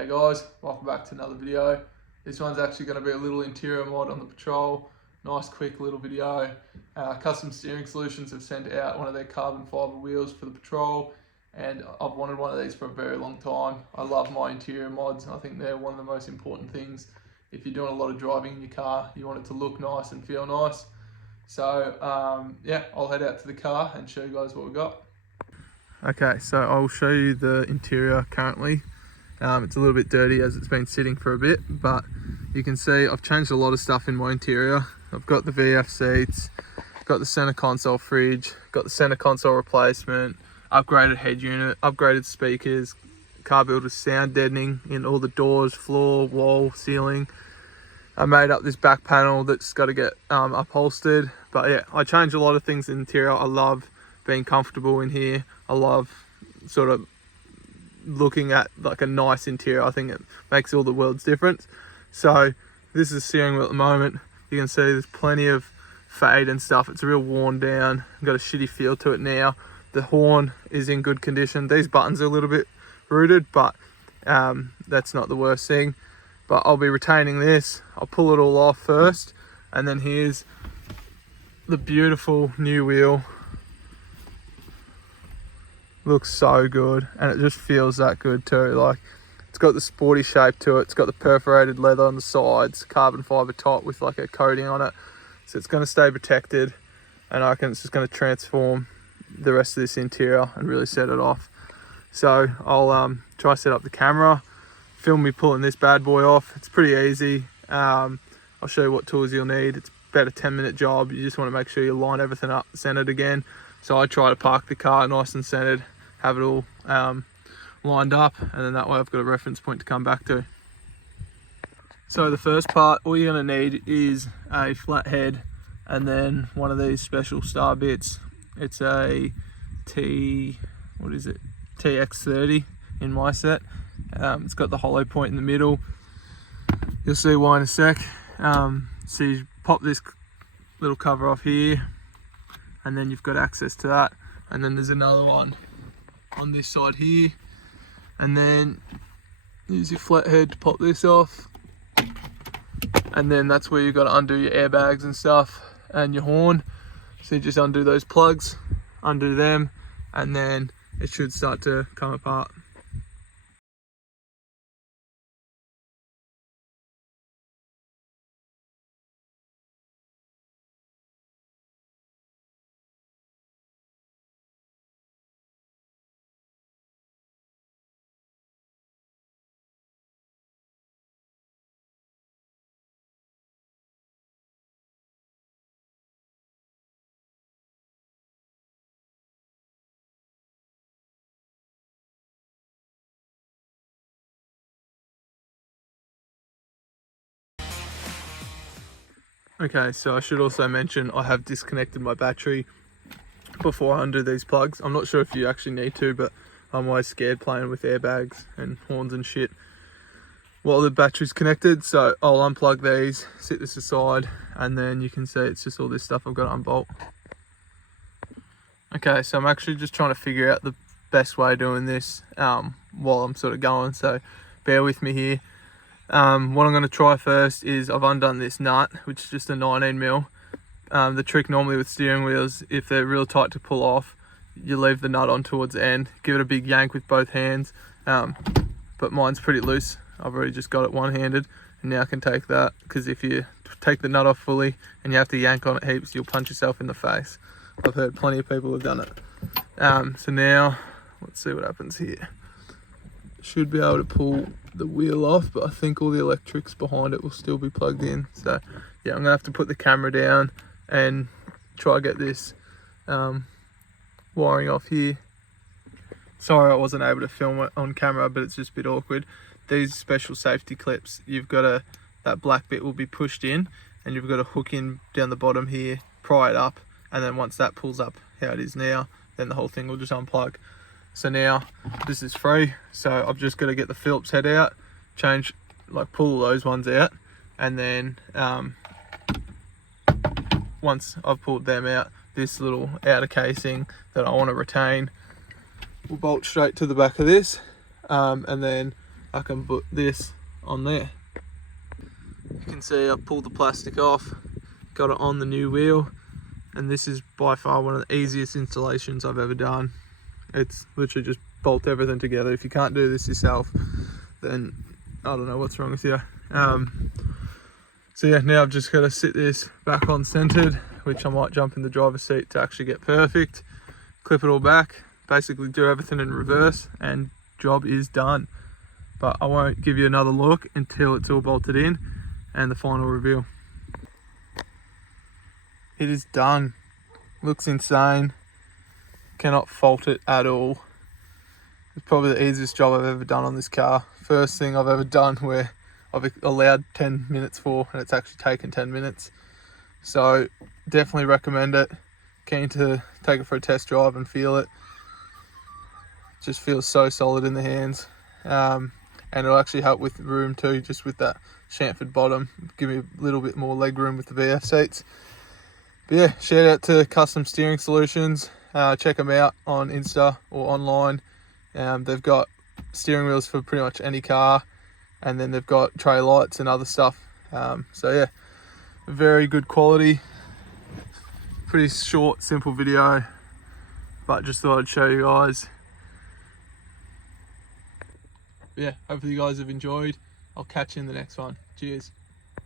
G'day guys, welcome back to another video. This one's actually going to be a little interior mod on the Patrol. Nice quick little video. Custom Steering Solutions have sent out one of their carbon fibre wheels for the Patrol, and I've wanted one of these for a very long time. I love my interior mods, and I think they're one of the most important things. If you're doing a lot of driving in your car, you want it to look nice and feel nice. So yeah, I'll head out to the car and show you guys what we got. Okay, so I'll show you the interior currently. It's a little bit dirty as it's been sitting for a bit, but you can see I've changed a lot of stuff in my interior. I've got the VF seats, got the center console fridge, got the center console replacement, upgraded head unit, upgraded speakers, car builder's sound deadening in all the doors, floor, wall, ceiling. I made up this back panel that's got to get upholstered, but yeah, I changed a lot of things in the interior. I love being comfortable in here. I love sort of looking at like a nice interior. I think it makes all the world's difference. So this is the steering wheel at the moment. You can see there's plenty of fade and stuff. It's real worn down, got a shitty feel to it now. The horn is in good condition. These buttons are a little bit rooted, but that's not the worst thing. But I'll be retaining this. I'll pull it all off first, and then here's the beautiful new wheel. Looks so good, and it just feels that good too. Like, it's got the sporty shape to it. It's got the perforated leather on the sides, carbon fiber top with like a coating on it, so it's going to stay protected, and I reckon it's just going to transform the rest of this interior and really set it off. So I'll try to set up the camera, film me pulling this bad boy off. It's pretty easy. I'll show you what tools you'll need. It's about a 10-minute job. You just want to make sure you line everything up centered again. So I try to park the car nice and centered, have it all lined up, and then that way I've got a reference point to come back to. So the first part, all you're going to need is a flat head and then one of these special star bits. It's a TX30 in my set. It's got the hollow point in the middle. You'll see why in a sec. So you pop this little cover off here, and then you've got access to that. And then there's another one on this side here, and then use your flathead to pop this off, and then that's where you've got to undo your airbags and stuff and your horn. So you just undo those plugs, undo them, and then it should start to come apart. Okay, so I should also mention I have disconnected my battery before I undo these plugs. I'm not sure if you actually need to, but I'm always scared playing with airbags and horns and shit while the battery's connected. So I'll unplug these, sit this aside, and then you can see it's just all this stuff I've got to unbolt. Okay, so I'm actually just trying to figure out the best way of doing this while I'm sort of going, so bear with me here. What I'm going to try first is I've undone this nut, which is just a 19mm. The trick normally with steering wheels, if they're real tight to pull off, you leave the nut on towards the end, give it a big yank with both hands, but mine's pretty loose. I've already just got it one-handed, and now I can take that, because if you take the nut off fully and you have to yank on it heaps, you'll punch yourself in the face. I've heard plenty of people have done it. So now let's see what happens here. Should be able to pull the wheel off, but I think all the electrics behind it will still be plugged in. So yeah, I'm gonna have to put the camera down and try to get this wiring off here. Sorry I wasn't able to film it on camera, but it's just a bit awkward. These special safety clips, you've got to, that black bit will be pushed in, and you've got to hook in down the bottom here, pry it up, and then once that pulls up how it is now, then the whole thing will just unplug. So now this is free, so I've just got to get the Phillips head out, change, like pull those ones out, and then once I've pulled them out, this little outer casing that I want to retain will bolt straight to the back of this, and then I can put this on there. You can see I've pulled the plastic off, got it on the new wheel, and this is by far one of the easiest installations I've ever done. It's literally just bolt everything together. If you can't do this yourself, then I don't know what's wrong with you. So yeah, now I've just got to sit this back on centered, which I might jump in the driver's seat to actually get perfect, clip it all back, basically do everything in reverse, and job is done. But I won't give you another look until it's all bolted in and the final reveal. It is done. Looks insane. Cannot fault it at all. It's probably the easiest job I've ever done on this car. First thing I've ever done where I've allowed 10 minutes for, and it's actually taken 10 minutes. So definitely recommend it. Keen to take it for a test drive and feel it. Just feels so solid in the hands. And it'll actually help with room too, just with that chamfered bottom. Give me a little bit more leg room with the VF seats. But yeah, shout out to Custom Steering Solutions. Check them out on Insta or online. They've got steering wheels for pretty much any car, and then they've got tray lights and other stuff. So yeah, very good quality. Pretty short, simple video, but just thought I'd show you guys. But yeah, hopefully you guys have enjoyed. I'll catch you in the next one. Cheers.